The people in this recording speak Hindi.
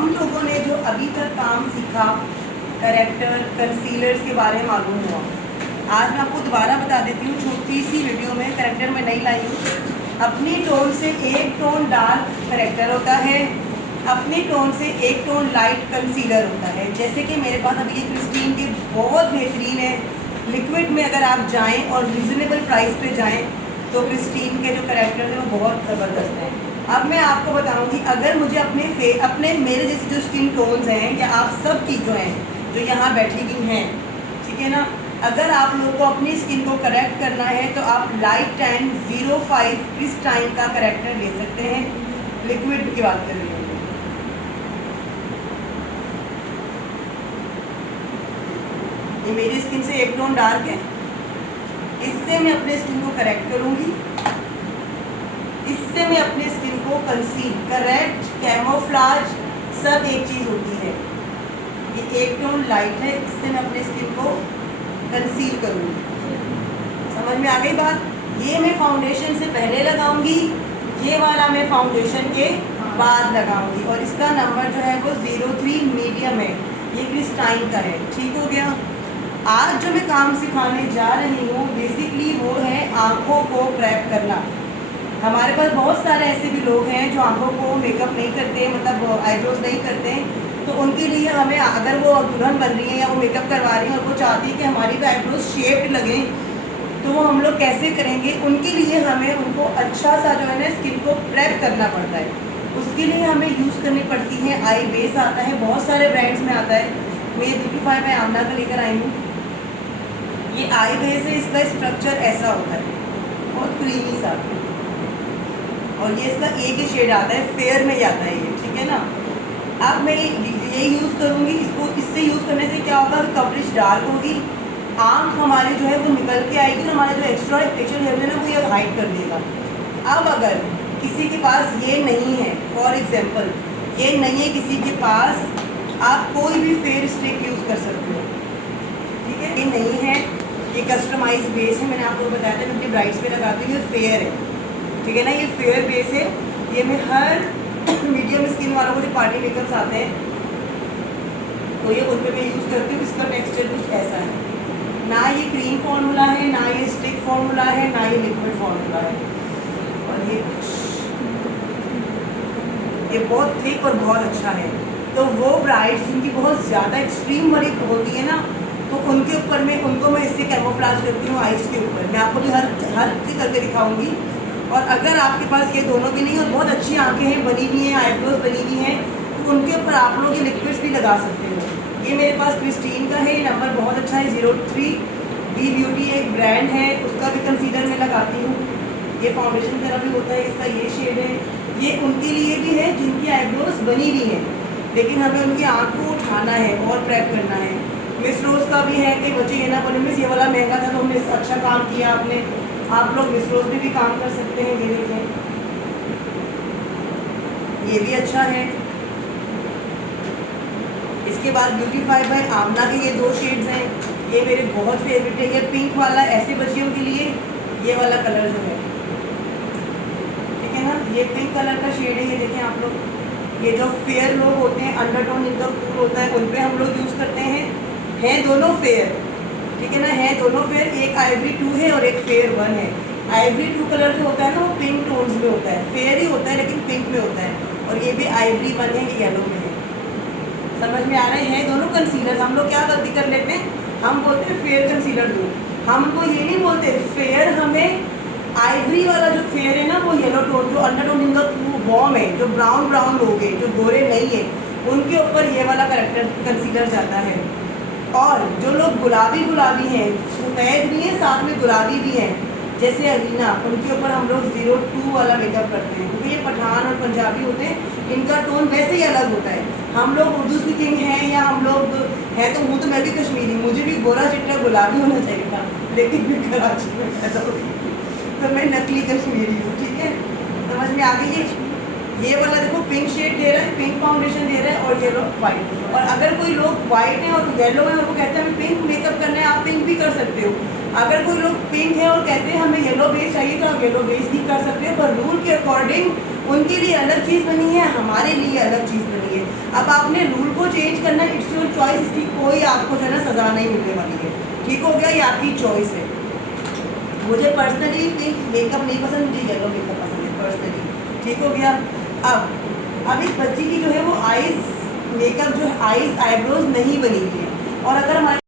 हम लोगों ने जो अभी तक काम सीखा, करेक्टर, कंसीलर्स के बारे में मालूम हुआ। आज मैं आपको दोबारा बता देती हूँ, छोटी सी वीडियो में, करेक्टर में नहीं लाई हूँ। अपनी टोन से एक टोन डार्क करेक्टर होता है, अपनी टोन से एक टोन लाइट कंसीलर होता है। जैसे कि मेरे पास अभी ये क्रिस्टीन के बहुत बेहतरीन है, लिक्विड में अगर आप जाएँ और रिजनेबल प्राइस पे जाएँ तो क्रिस्टीन के जो करेक्टर हैं वो बहुत ज़बरदस्त हैं। अब मैं आपको बताऊंगी, अगर मुझे अपने मेरे जैसे जो स्किन टोन्स हैं या आप सब की जो हैं जो यहाँ बैठी हुई हैं, ठीक है ना, अगर आप लोगों को अपनी स्किन को करेक्ट करना है तो आप लाइट टैन 05 क्रिस्टाइन का करेक्टर ले सकते हैं। लिक्विड की बात कर रही हूँ। ये मेरी स्किन से एक टोन डार्क है, इससे मैं अपने स्किन को करेक्ट करूँगी, इससे मैं अपने स्किन को कंसील, करेक्ट, कैमोफ्लाज सब एक चीज़ होती है। ये एक टोन लाइट है, इससे मैं अपने स्किन को कंसील करूँगी। समझ में आ गई बात? ये मैं फाउंडेशन से पहले लगाऊंगी, ये वाला मैं फाउंडेशन के बाद लगाऊंगी। और इसका नंबर जो है वो 03 मीडियम है, ये क्रिस्टाइन का है। ठीक हो गया। आज जो मैं काम सिखाने जा रही हूँ बेसिकली वो है आँखों को क्रैप करना। हमारे पास बहुत सारे ऐसे भी लोग हैं जो आंखों को मेकअप नहीं करते, मतलब आईब्रोज नहीं करते, तो उनके लिए हमें, अगर वो दुल्हन बन रही है या वो मेकअप करवा रही है और वो चाहती है कि हमारी भी आईब्रोज शेप्ड लगें, तो वो हम लोग कैसे करेंगे? उनके लिए हमें उनको अच्छा सा जो है ना स्किन को प्रेप करना पड़ता है। उसके लिए हमें यूज़ करनी पड़ती है आई बेस। आता है बहुत सारे ब्रांड्स में आता है। मैं ब्यूटीफाई में आमना का लेकर आई हूँ। ये आई बेस है, इसका स्ट्रक्चर ऐसा होता है, बहुत क्रीमी सा, और ये इसका एक ही शेड आता है, फेयर में ही आता है ये, ठीक है ना। अब मैं ये यूज़ करूँगी इसको। इससे यूज़ करने से क्या होगा, कवरेज डार्क होगी, आँख हमारी जो है वो निकल के आएगी, और हमारे जो एक्स्ट्रा फेशियल हेयर है ना वो ये हाइड कर देगा। अब अगर किसी के पास ये नहीं है, फॉर एग्जांपल ये नहीं है किसी के पास, आप कोई भी फेयर स्टिक यूज़ कर सकते हो, ठीक है। ये नहीं है, ये कस्टमाइज बेस है, मैंने आपको बताया था, मैं अपनी ब्राइड्स पे लगाती हूँ। ये फेयर है, ठीक है ना, ये फेयर बेस है। ये मैं हर मीडियम स्किन वालों को जो पार्टी मेकअप्स आते हैं तो ये उन पे मैं यूज़ करती हूँ। इसका टेक्सचर कुछ ऐसा है, ना ये क्रीम फॉर्मूला है, ना ये स्टिक फॉर्मूला है, ना ये लिक्विड फॉर्मूला है। और ये बहुत थिक और बहुत अच्छा है। तो वो ब्राइड्स जिनकी बहुत ज़्यादा एक्सट्रीम वाली होती है ना, तो उनके ऊपर मैं उनको मैं इससे कैमोफ्लेज करती हूँ आइज़ के ऊपर। मैं आपको भी हर चीज़ करके दिखाऊँगी। और अगर आपके पास ये दोनों भी नहीं और बहुत अच्छी आंखें हैं, बनी हुई हैं, आईब्रोज बनी हुई हैं, तो उनके ऊपर आप लोग ये लिक्विड्स भी लगा सकते हो। ये मेरे पास क्रिस्टीन का है, ये नंबर बहुत अच्छा है, 03 बी ब्यूटी एक ब्रांड है, उसका भी कंसीलर में लगाती हूँ। ये फाउंडेशन की तरह भी होता है, इसका ये शेड है। ये उनके लिए भी है जिनकी आईब्रोज बनी हुई हैं, लेकिन हमें उनकी आँख को उठाना है और प्रेप करना है। मिस रोज़ का भी है कि मुझे ये ना बोले मिस ये वाला महंगा था तो हमने अच्छा काम किया आपने। आप लोग मिस रोज़ में भी काम कर सकते हैं। ये देखें, ये भी अच्छा है। इसके बाद ब्यूटीफाई बाय आमना के ये 2 शेड्स हैं, ये मेरे बहुत फेवरेट है। ये पिंक वाला ऐसे बच्चियों के लिए, ये वाला कलर जो है, ठीक है ना, ये पिंक कलर का शेड है। ये देखें आप लोग, ये जो फेयर लोग होते हैं, अंडरटोन इनका कूल होता है, उन पे हम लोग यूज़ करते हैं। हैं दोनों फेयर, ठीक है ना, है दोनों फेयर। एक आइवरी 2 है और एक फेयर 1 है। आइवरी 2 कलर जो होता है ना वो पिंक टोन्स में होता है, फेयर ही होता है लेकिन पिंक में होता है। और ये भी आइवरी 1 है, ये येलो में है। समझ में आ रहे हैं? दोनों कंसीलर। हम लोग क्या गलती कर लेते हैं, हम बोलते हैं फेयर कंसीलर दो, हमको ये नहीं बोलते फेयर। हमें आइवरी वाला जो फेयर है ना वो येलो टोन, जो अंडरटोन इनका वॉर्म है, जो ब्राउन लोग हैं, जो गोरे नहीं है, उनके ऊपर ये वाला करेक्टर कंसीलर जाता है। और जो लोग गुलाबी हैं, सफ़ेद भी हैं साथ में गुलाबी भी हैं, जैसे अलीना, उनके ऊपर हम लोग 02 वाला मेकअप करते हैं, क्योंकि ये पठान और पंजाबी होते हैं, इनका टोन वैसे ही अलग होता है। हम लोग उर्दू स्पीकिंग हैं या हम लोग हैं, तो तो मैं भी कश्मीरी, मुझे भी गोरा चिट्टा गुलाबी होना चाहिए था, लेकिन मैं कराची में पैदा हो गई, तो मैं नकली कश्मीरी हूँ, ठीक है। समझ में आ गई? ये वाला देखो पिंक शेड दे रहा है, पिंक फाउंडेशन दे रहा है, और येलो वाइट। और अगर कोई लोग वाइट हैं और येलो है और वो कहते हैं हमें पिंक मेकअप करना है, आप पिंक भी कर सकते हो। अगर कोई लोग पिंक है और कहते हैं हमें येलो बेस चाहिए, तो आप येलो बेस भी कर सकते हो, पर रूल के अकॉर्डिंग उनके लिए अलग चीज़ बनी है, हमारे लिए अलग चीज़ बनी है। अब आपने रूल को चेंज करना है, इट्स योर चॉइस, इसकी कोई आपको जो है ना सज़ा नहीं मिलने वाली है। ठीक हो गया, ये आपकी चॉइस है। मुझे पर्सनली मेकअप नहीं पसंद, मुझे येलो मेकअप पसंद है पर्सनली। ठीक हो गया। अब इस बच्ची की जो है वो आईज मेकअप जो है, आईज आईब्रोज नहीं बनी हुई है, और अगर हमारे